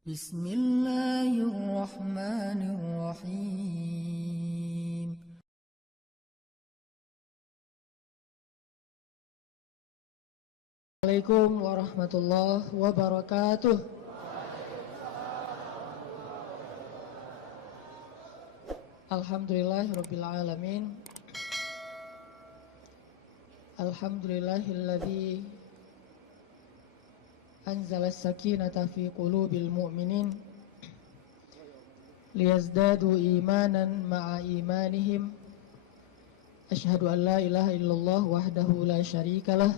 Bismillahirrahmanirrahim. Assalamualaikum warahmatullahi wabarakatuh. Alhamdulillahirabbil alamin. Alhamdulillahilladzi anzala as-sakinata fi qulubil mu'minin liyazdadu imanan ma'a imanihim. Asyhadu an la ilaha illallah wahdahu la syarikalah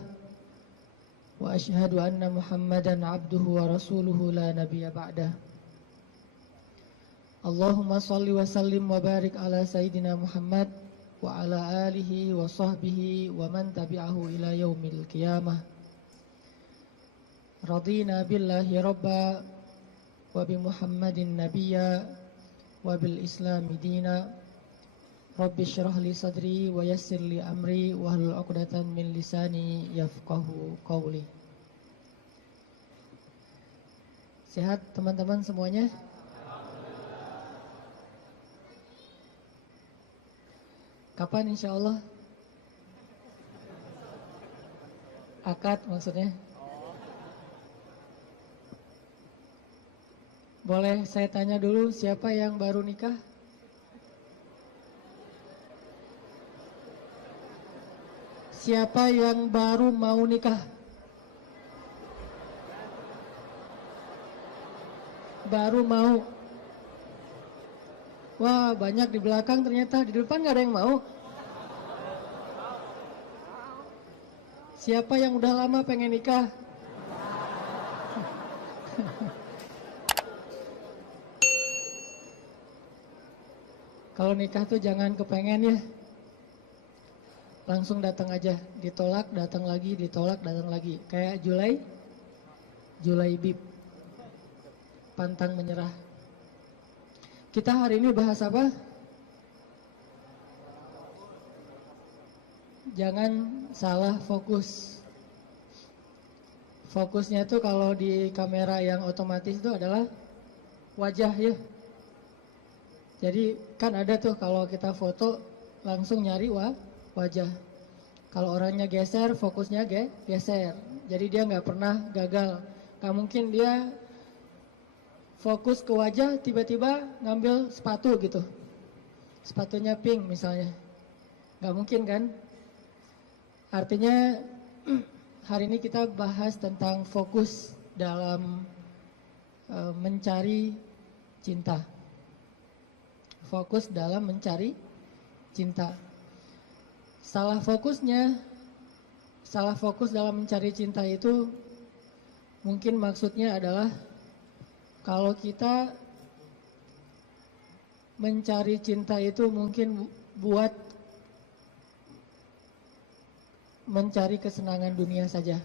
wa asyhadu anna Muhammadan abduhu wa rasuluhu la nabiyya ba'dah. Allahumma salli wa sallim wa barik ala sayyidina Muhammad wa ala alihi wa sahbihi wa man tabi'ahu ila yaumil qiyamah. Radina billahi rabba wa bi Muhammadin nabiyya wa bil islami dina. Rabbi syrah li sadri wa yassir li amri wa hlul 'uqdatam min lisani yafqahu qawli. Sehat teman-teman semuanya? Kapan insya Allah? Akad maksudnya? Boleh saya tanya dulu, siapa yang baru nikah? Siapa yang baru mau nikah? Baru mau. Wah, banyak di belakang ternyata. Di depan nggak ada yang mau. Siapa yang udah lama pengen nikah? Kalau nikah tuh jangan kepengen ya. Langsung datang aja. Ditolak, datang lagi, ditolak, datang lagi. Kayak Julaibib. Pantang menyerah. Kita hari ini bahas apa? Jangan salah fokus. Fokusnya itu kalau di kamera yang otomatis itu adalah wajah ya. Jadi kan ada tuh kalau kita foto langsung nyari wajah. Kalau orangnya geser, fokusnya geser. Jadi dia nggak pernah gagal. Gak mungkin dia fokus ke wajah, tiba-tiba ngambil sepatu gitu. Sepatunya pink misalnya. Gak mungkin kan? Artinya hari ini kita bahas tentang fokus dalam mencari cinta. Fokus dalam mencari cinta. Salah fokus dalam mencari cinta itu mungkin maksudnya adalah kalau kita mencari cinta itu mungkin buat mencari kesenangan dunia saja.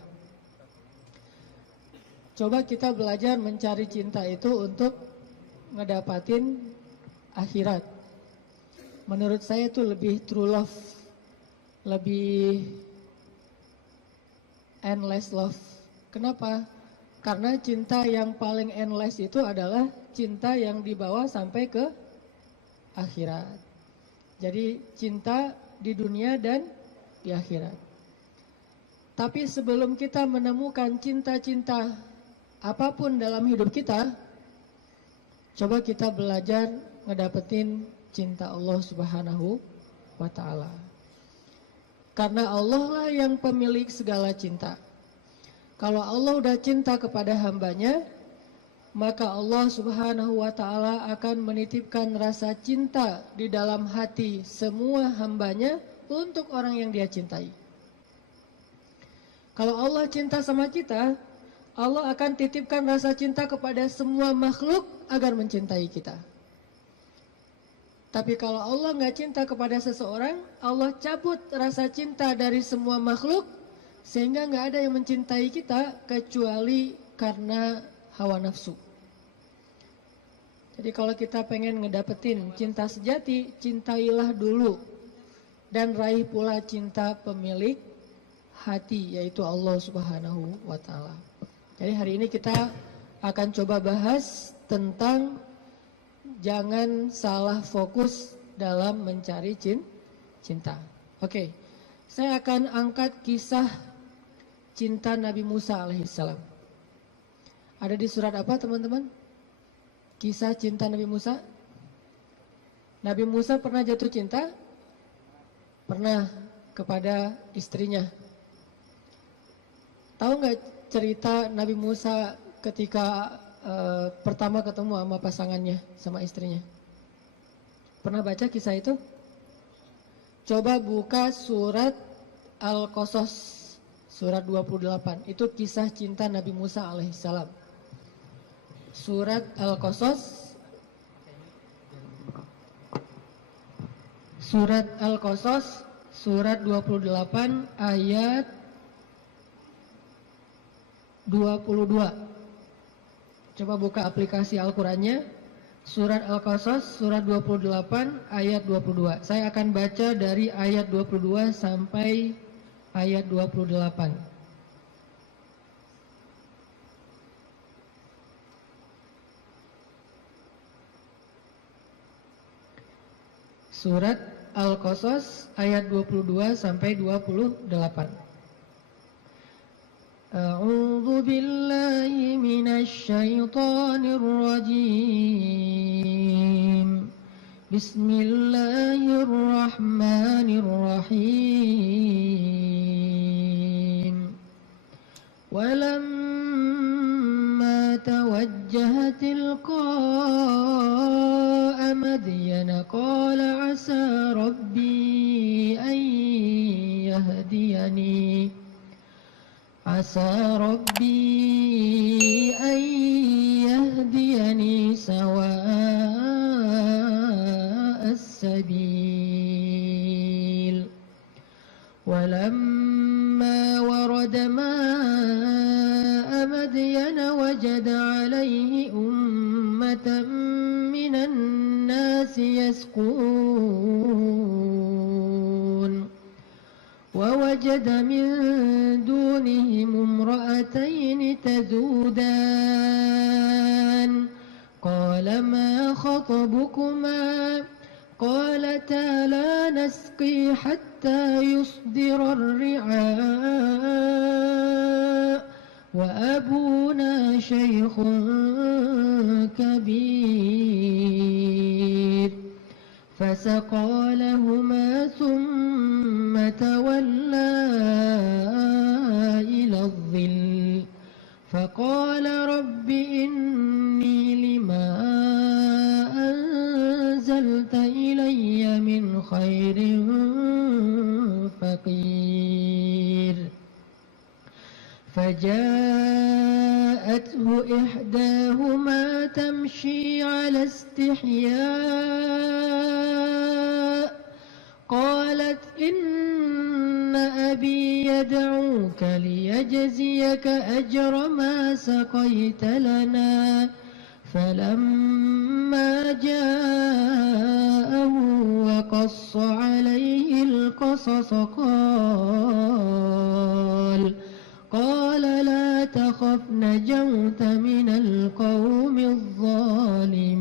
Coba kita belajar mencari cinta itu untuk ngedapatin akhirat. Menurut saya itu lebih true love, lebih endless love. Kenapa? Karena cinta yang paling endless itu adalah cinta yang dibawa sampai ke akhirat. Jadi cinta di dunia dan di akhirat. Tapi sebelum kita menemukan cinta-cinta apapun dalam hidup kita, coba kita belajar ngedapetin cinta Allah Subhanahu wa ta'ala. Karena Allah lah yang pemilik segala cinta. Kalau Allah udah cinta kepada hambanya, maka Allah Subhanahu wa ta'ala akan menitipkan rasa cinta di dalam hati semua hambanya untuk orang yang dia cintai. Kalau Allah cinta sama kita, Allah akan titipkan rasa cinta kepada semua makhluk agar mencintai kita. Tapi kalau Allah nggak cinta kepada seseorang, Allah cabut rasa cinta dari semua makhluk, sehingga nggak ada yang mencintai kita kecuali karena hawa nafsu. Jadi kalau kita pengen ngedapetin cinta sejati, cintailah dulu dan raih pula cinta pemilik hati, yaitu Allah Subhanahu wa ta'ala. Jadi hari ini kita akan coba bahas tentang jangan salah fokus dalam mencari cinta. Oke, saya akan angkat kisah cinta Nabi Musa alaihissalam. Ada di surat apa teman-teman? Kisah cinta Nabi Musa. Nabi Musa pernah jatuh cinta? Pernah, kepada istrinya. Tahu nggak cerita Nabi Musa ketika pertama ketemu sama pasangannya, sama istrinya? Pernah baca kisah itu? Coba buka surat Al-Qasas, surat 28. Itu kisah cinta Nabi Musa alaihissalam. Surat Al-Qasas, surat Al-Qasas, surat 28 ayat 22. Coba buka aplikasi Al-Qurannya. Surat Al-Qasas, surat 28 ayat 22. Saya akan baca dari ayat 22 sampai ayat 28. Surat Al-Qasas ayat 22 sampai 28. A'udzu billahi minasy syaithanir rajim. Bismillahirrahmanirrahim. Walamma tawajjaha tilqa'a Madyana qala 'asa rabbi an yahdiyani sawa'as sabil. Walamma warada ma'a Madyana wajada 'alaihi ummatan minan nasi yasqun. ووجد من دونهم امرأتين تذودان قال ما خطبكما قالتا لا نسقي حتى يصدر الرعاء وأبونا شيخ كبير فسقى لهما ثم تولى إلى الظل فقال رب إني لما أنزلت إلي من خير فقير. فجاءته إحداهما تمشي على استحياء قالت إن أبي يدعوك ليجزيك أجر ما سقيت لنا. فلما جاءه وقص عليه القصص قال لا تخف نجوت من القوم الظالمين.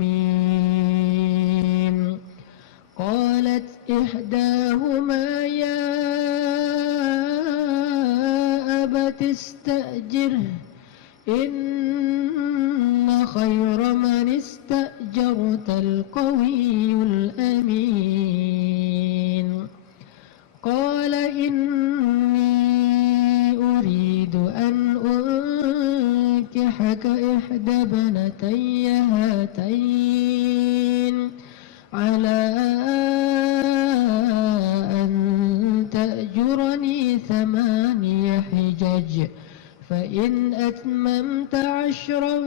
قالت إحداهما يا أبت استأجره إن خير من استأجرت القوي الأمين. قال إني أريد أن أنكحك إحدى ابنتي هاتين على أن تأجرني 8 حجج فإن أتممت 10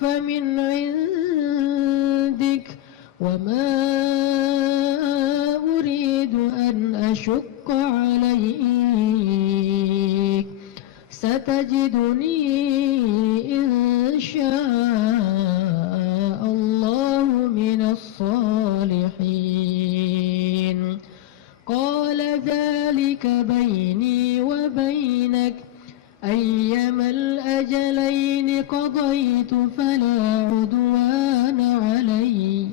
فمن عندك وما أريد أن أشق عليك ستجدني إن شاء الله من الصالحين. قال ذلك بيني وبينك أيما الأجلين قضيت اطغيت فلا عدوان علي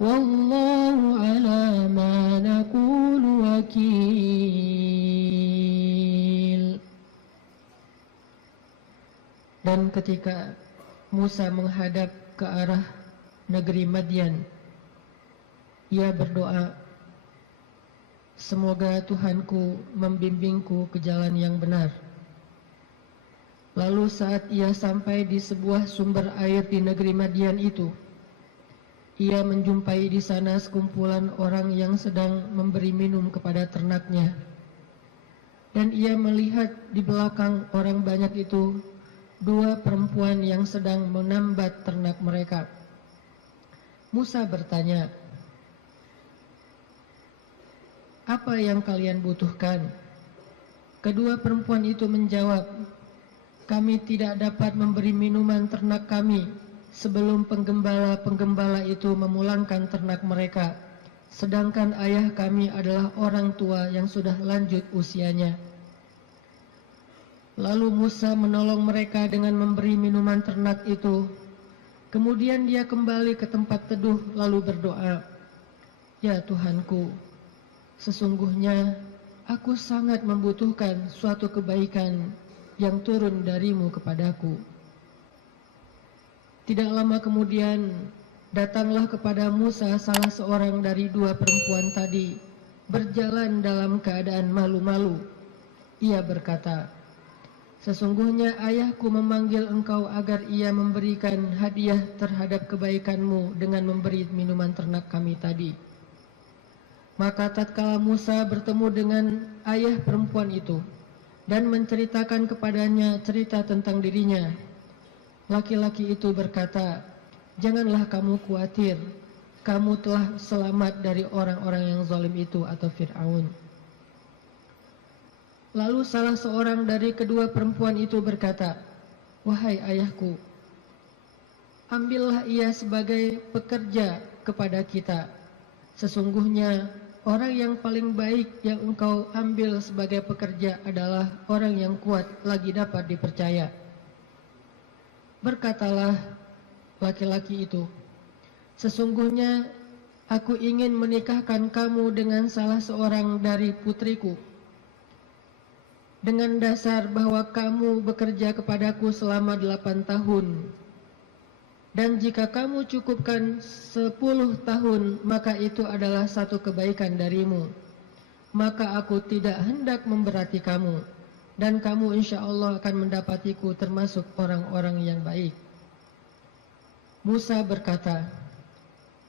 والله على ما نقول wakil. Dan ketika Musa menghadap ke arah negeri Madian, ia berdoa, semoga Tuhanku membimbingku ke jalan yang benar. Lalu saat ia sampai di sebuah sumber air di negeri Madian itu, ia menjumpai di sana sekumpulan orang yang sedang memberi minum kepada ternaknya. Dan ia melihat di belakang orang banyak itu dua perempuan yang sedang menambat ternak mereka. Musa bertanya, apa yang kalian butuhkan? Kedua perempuan itu menjawab, kami tidak dapat memberi minuman ternak kami sebelum penggembala-penggembala itu memulangkan ternak mereka, sedangkan ayah kami adalah orang tua yang sudah lanjut usianya. Lalu Musa menolong mereka dengan memberi minuman ternak itu. Kemudian dia kembali ke tempat teduh lalu berdoa, ya Tuhanku, sesungguhnya aku sangat membutuhkan suatu kebaikan yang turun darimu kepadaku. Tidak lama kemudian datanglah kepada Musa salah seorang dari dua perempuan tadi, berjalan dalam keadaan malu-malu. Ia berkata, sesungguhnya ayahku memanggil engkau agar ia memberikan hadiah terhadap kebaikanmu dengan memberi minuman ternak kami tadi. Maka tatkala Musa bertemu dengan ayah perempuan itu dan menceritakan kepadanya cerita tentang dirinya, laki-laki itu berkata, janganlah kamu khawatir, kamu telah selamat dari orang-orang yang zalim itu atau Fir'aun. Lalu salah seorang dari kedua perempuan itu berkata, wahai ayahku, ambillah ia sebagai pekerja kepada kita. Sesungguhnya orang yang paling baik yang engkau ambil sebagai pekerja adalah orang yang kuat lagi dapat dipercaya. Berkatalah laki-laki itu, sesungguhnya aku ingin menikahkan kamu dengan salah seorang dari putriku, dengan dasar bahwa kamu bekerja kepadaku selama 8 tahun. Dan jika kamu cukupkan 10 tahun, maka itu adalah satu kebaikan darimu. Maka aku tidak hendak memberati kamu, dan kamu insya Allah akan mendapatiku termasuk orang-orang yang baik. Musa berkata,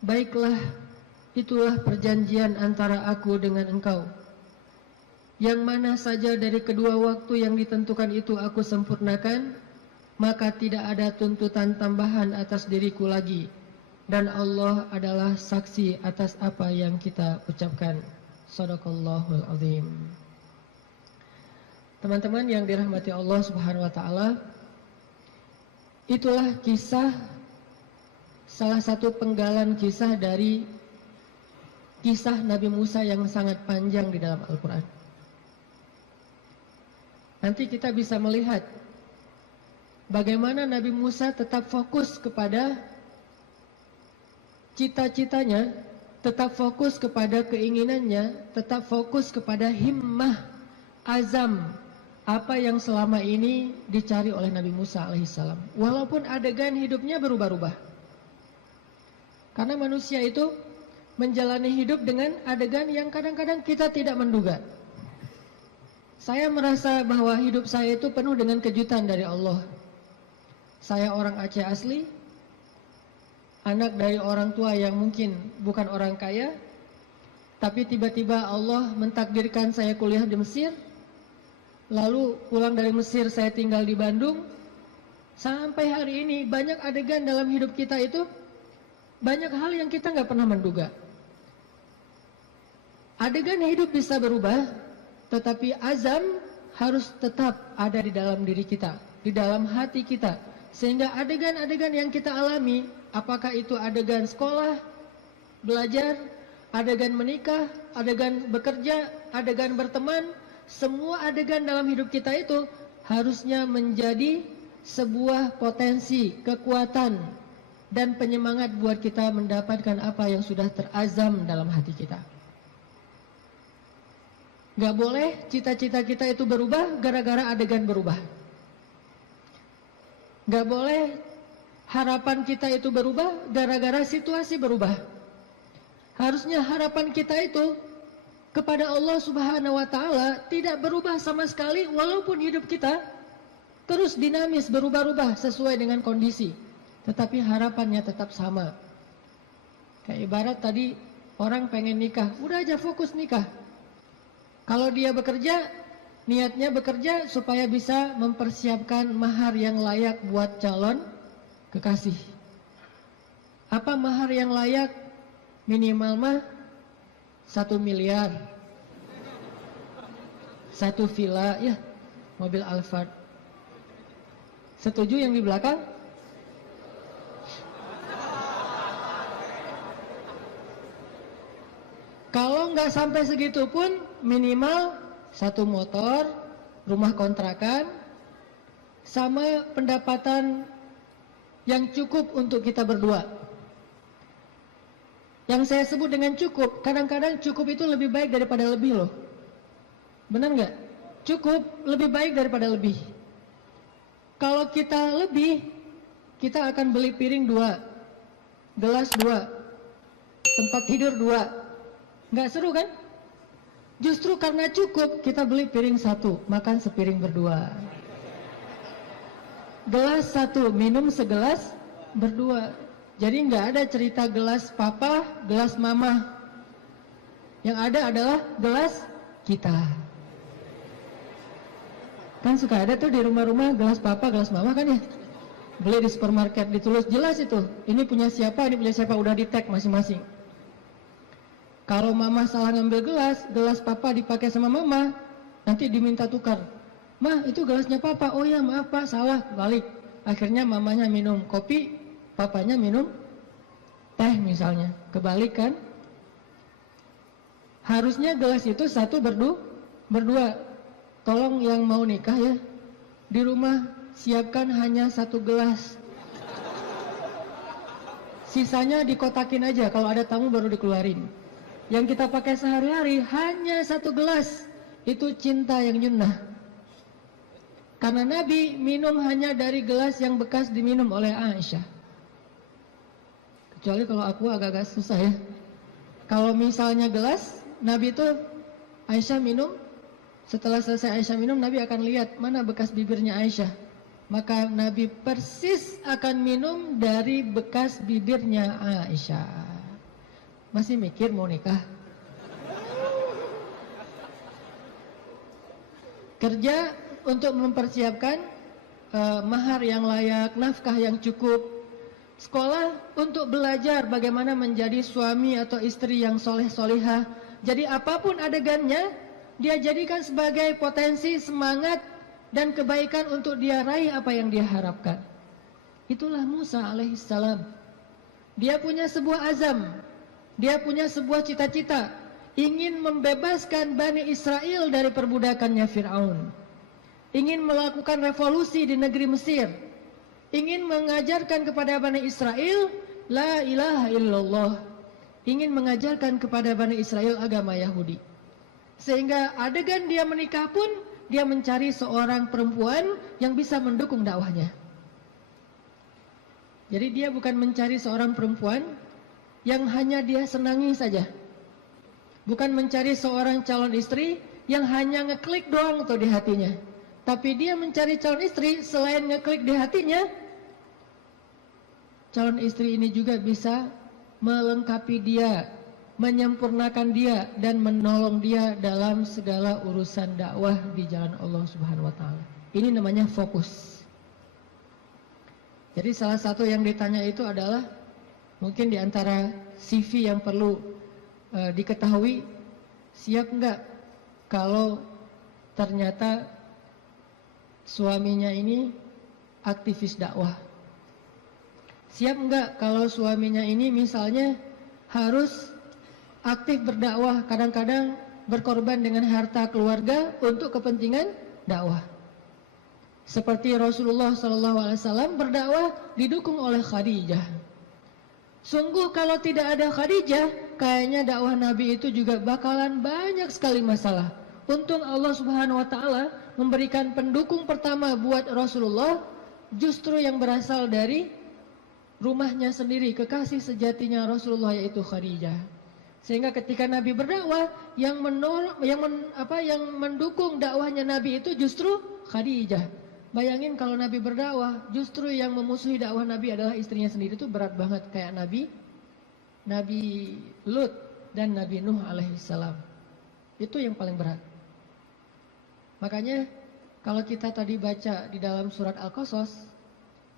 baiklah, itulah perjanjian antara aku dengan engkau. Yang mana saja dari kedua waktu yang ditentukan itu aku sempurnakan, maka tidak ada tuntutan tambahan atas diriku lagi, dan Allah adalah saksi atas apa yang kita ucapkan. Shadaqallahul azim. Teman-teman yang dirahmati Allah Subhanahu wa taala, itulah kisah, salah satu penggalan kisah dari kisah Nabi Musa yang sangat panjang di dalam Al-Quran. Nanti kita bisa melihat bagaimana Nabi Musa tetap fokus kepada cita-citanya, tetap fokus kepada keinginannya, tetap fokus kepada himmah, azam, apa yang selama ini dicari oleh Nabi Musa alaihissalam. Walaupun adegan hidupnya berubah-ubah. Karena manusia itu menjalani hidup dengan adegan yang kadang-kadang kita tidak menduga. Saya merasa bahwa hidup saya itu penuh dengan kejutan dari Allah. Saya orang Aceh asli, anak dari orang tua yang mungkin bukan orang kaya, tapi tiba-tiba Allah mentakdirkan saya kuliah di Mesir. Lalu pulang dari Mesir saya tinggal di Bandung. Sampai hari ini banyak adegan dalam hidup kita itu, banyak hal yang kita nggak pernah menduga. Adegan hidup bisa berubah, tetapi azam harus tetap ada di dalam diri kita, di dalam hati kita. Sehingga adegan-adegan yang kita alami, apakah itu adegan sekolah, belajar, adegan menikah, adegan bekerja, adegan berteman, semua adegan dalam hidup kita itu harusnya menjadi sebuah potensi, kekuatan, dan penyemangat buat kita mendapatkan apa yang sudah terazam dalam hati kita. Gak boleh cita-cita kita itu berubah gara-gara adegan berubah. Gak boleh harapan kita itu berubah gara-gara situasi berubah. Harusnya harapan kita itu kepada Allah Subhanahu wa Ta'ala tidak berubah sama sekali, walaupun hidup kita terus dinamis, berubah-ubah sesuai dengan kondisi, tetapi harapannya tetap sama. Kayak ibarat tadi orang pengen nikah, udah aja fokus nikah. Kalau dia bekerja, niatnya bekerja supaya bisa mempersiapkan mahar yang layak buat calon kekasih. Apa mahar yang layak? Minimal mah 1 miliar, 1 villa, ya, mobil Alphard. Setuju yang di belakang? Kalau nggak sampai segitu pun minimal 1 motor, rumah kontrakan, sama pendapatan yang cukup untuk kita berdua. Yang saya sebut dengan cukup, kadang-kadang cukup itu lebih baik daripada lebih loh. Benar nggak? Cukup lebih baik daripada lebih. Kalau kita lebih, kita akan beli piring 2, gelas 2, tempat tidur 2. Nggak seru kan? Justru karena cukup, kita beli piring 1, makan sepiring berdua. Gelas 1, minum segelas berdua. Jadi nggak ada cerita gelas papa, gelas mama. Yang ada adalah gelas kita. Kan suka ada tuh di rumah-rumah gelas papa, gelas mama kan ya. Beli di supermarket, ditulis jelas itu. Ini punya siapa, ini punya siapa, udah di tag masing-masing. Kalau mama salah ngambil gelas, gelas papa dipakai sama mama, nanti diminta tukar. Mah, itu gelasnya papa. Oh ya, maaf pak, salah, balik. Akhirnya mamanya minum kopi, papanya minum teh misalnya. Kebalik kan? Harusnya gelas itu 1 berdua. Tolong yang mau nikah ya, di rumah siapkan hanya 1 gelas. Sisanya dikotakin aja, kalau ada tamu baru dikeluarin. Yang kita pakai sehari-hari hanya 1 gelas. Itu cinta yang nyunnah. Karena Nabi minum hanya dari gelas yang bekas diminum oleh Aisyah. Kecuali kalau aku agak-agak susah ya. Kalau misalnya gelas, Nabi itu Aisyah minum. Setelah selesai Aisyah minum, Nabi akan lihat mana bekas bibirnya Aisyah. Maka Nabi persis akan minum dari bekas bibirnya Aisyah. Masih mikir mau nikah? Kerja untuk mempersiapkan mahar yang layak, nafkah yang cukup. Sekolah untuk belajar bagaimana menjadi suami atau istri yang soleh-solihah. Jadi apapun adegannya, dia jadikan sebagai potensi, semangat, dan kebaikan untuk dia raih apa yang dia harapkan. Itulah Musa alaihissalam. Dia punya sebuah azam. Dia punya sebuah cita-cita, ingin membebaskan Bani Israel dari perbudakannya Fir'aun. Ingin melakukan revolusi di negeri Mesir. Ingin mengajarkan kepada Bani Israel, La ilaha illallah. Ingin mengajarkan kepada Bani Israel agama Yahudi. Sehingga adegan dia menikah pun, dia mencari seorang perempuan yang bisa mendukung dakwahnya. Jadi dia bukan mencari seorang perempuan yang hanya dia senangi saja. Bukan mencari seorang calon istri yang hanya ngeklik doang tuh di hatinya. Tapi dia mencari calon istri selain ngeklik di hatinya, calon istri ini juga bisa melengkapi dia, menyempurnakan dia, dan menolong dia dalam segala urusan dakwah di jalan Allah Subhanahu wa Ta'ala. Ini namanya fokus. Jadi salah satu yang ditanya itu adalah, mungkin di antara CV yang perlu diketahui, siap nggak kalau ternyata suaminya ini aktivis dakwah? Siap nggak kalau suaminya ini misalnya harus aktif berdakwah, kadang-kadang berkorban dengan harta keluarga untuk kepentingan dakwah? Seperti Rasulullah SAW berdakwah didukung oleh Khadijah. Sungguh kalau tidak ada Khadijah, kayaknya dakwah Nabi itu juga bakalan banyak sekali masalah. Untung Allah Subhanahu wa taala memberikan pendukung pertama buat Rasulullah, justru yang berasal dari rumahnya sendiri, kekasih sejatinya Rasulullah, yaitu Khadijah. Sehingga ketika Nabi berdakwah, yang mendukung dakwahnya Nabi itu justru Khadijah. Bayangin kalau Nabi berdakwah, justru yang memusuhi dakwah Nabi adalah istrinya sendiri, itu berat banget. Kayak Nabi Lut dan Nabi Nuh alaihissalam. Itu yang paling berat. Makanya kalau kita tadi baca di dalam surat Al-Qasas,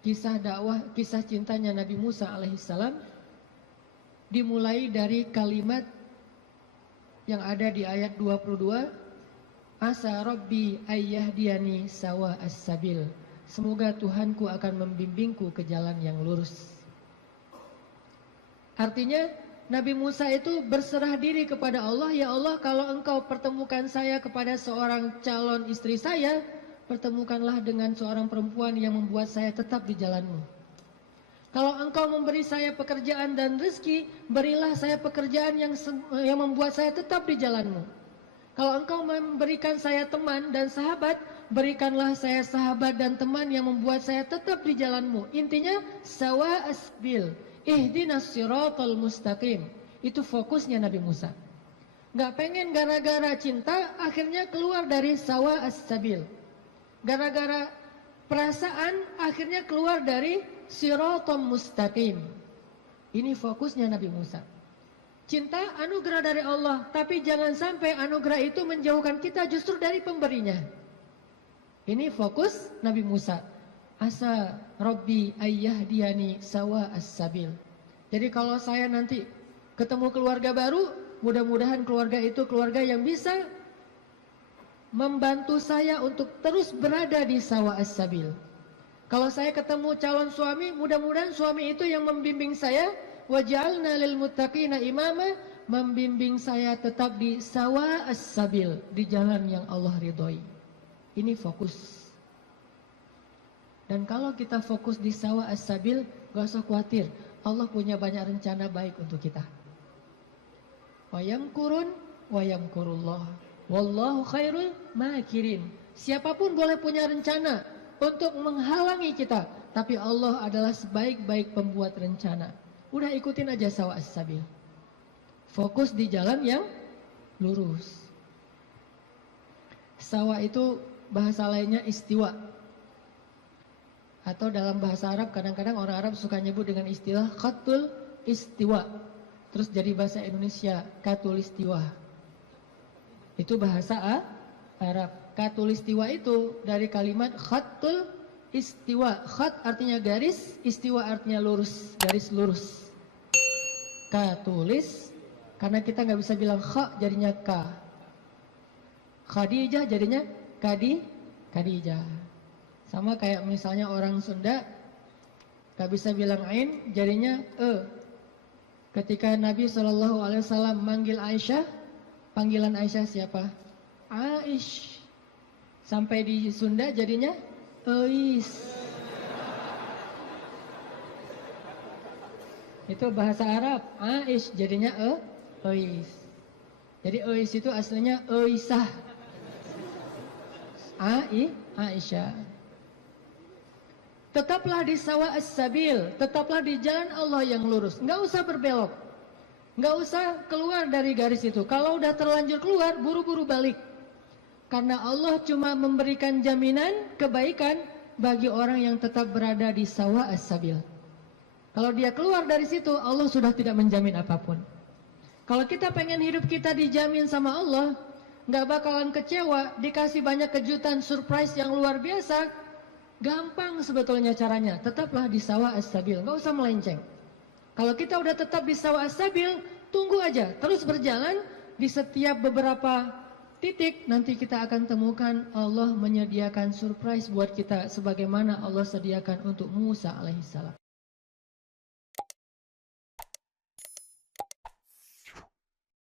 kisah dakwah, kisah cintanya Nabi Musa alaihissalam, dimulai dari kalimat yang ada di ayat 22, Asa Rabbi ayyahdiyani sawa as-sabil. Semoga Tuhanku akan membimbingku ke jalan yang lurus. Artinya Nabi Musa itu berserah diri kepada Allah. Ya Allah, kalau engkau pertemukan saya kepada seorang calon istri saya, pertemukanlah dengan seorang perempuan yang membuat saya tetap di jalanmu. Kalau engkau memberi saya pekerjaan dan rezeki, berilah saya pekerjaan yang membuat saya tetap di jalanmu. Kalau engkau memberikan saya teman dan sahabat, berikanlah saya sahabat dan teman yang membuat saya tetap di jalanmu. Intinya, sawa asbil, ihdinas siratal mustaqim. Itu fokusnya Nabi Musa. Gak pengen gara-gara cinta, akhirnya keluar dari sawa as-sabil. Gara-gara perasaan, akhirnya keluar dari siratal mustaqim. Ini fokusnya Nabi Musa. Cinta anugerah dari Allah, tapi jangan sampai anugerah itu menjauhkan kita justru dari pemberinya. Ini fokus Nabi Musa. Asa Rabbi ayyahdiyani sawa as-sabil. Jadi kalau saya nanti ketemu keluarga baru, mudah-mudahan keluarga itu keluarga yang bisa membantu saya untuk terus berada di sawa as-sabil. Kalau saya ketemu calon suami, mudah-mudahan suami itu yang membimbing saya, waj'alna lil muttaqina imama, membimbing saya tetap di sawa as-sabil, di jalan yang Allah ridhoi. Ini fokus. Dan kalau kita fokus di sawa as-sabil, gak usah khawatir, Allah punya banyak rencana baik untuk kita. Wa yamkurun wa yamkurullah, wallahu khairul makirin. Siapapun boleh punya rencana untuk menghalangi kita, tapi Allah adalah sebaik-baik pembuat rencana. Udah ikutin aja sawa as-sabil. Fokus di jalan yang lurus. Sawa itu bahasa lainnya istiwa. Atau dalam bahasa Arab kadang-kadang orang Arab suka nyebut dengan istilah khatul istiwa. Terus jadi bahasa Indonesia katulistiwa. Itu bahasa Arab. Katulistiwa itu dari kalimat khatul istiwa. Khat artinya garis, istiwa artinya lurus, garis lurus. Katulis, karena kita nggak bisa bilang kha jadinya ka. Khadijah jadinya Khadijah. Sama kayak misalnya orang Sunda nggak bisa bilang ain jadinya e. Ketika Nabi SAW manggil Aisyah, panggilan Aisyah siapa? Aish. Sampai di Sunda jadinya Eis. Itu bahasa Arab. Aish jadinya Eis. Jadi Eis itu aslinya Eisah. Aisyah. Tetaplah di sawa as-sabil, tetaplah di jalan Allah yang lurus. Nggak usah berbelok, nggak usah keluar dari garis itu. Kalau udah terlanjur keluar, buru-buru balik. Karena Allah cuma memberikan jaminan kebaikan bagi orang yang tetap berada di sawa as-sabil. Kalau dia keluar dari situ, Allah sudah tidak menjamin apapun. Kalau kita pengen hidup kita dijamin sama Allah, nggak bakalan kecewa, dikasih banyak kejutan, surprise yang luar biasa. Gampang sebetulnya caranya, tetaplah di sawa as-sabil, nggak usah melenceng. Kalau kita udah tetap di sawa as-sabil, tunggu aja, terus berjalan. Di setiap beberapa titik nanti kita akan temukan Allah menyediakan surprise buat kita sebagaimana Allah sediakan untuk Musa alaihissalam.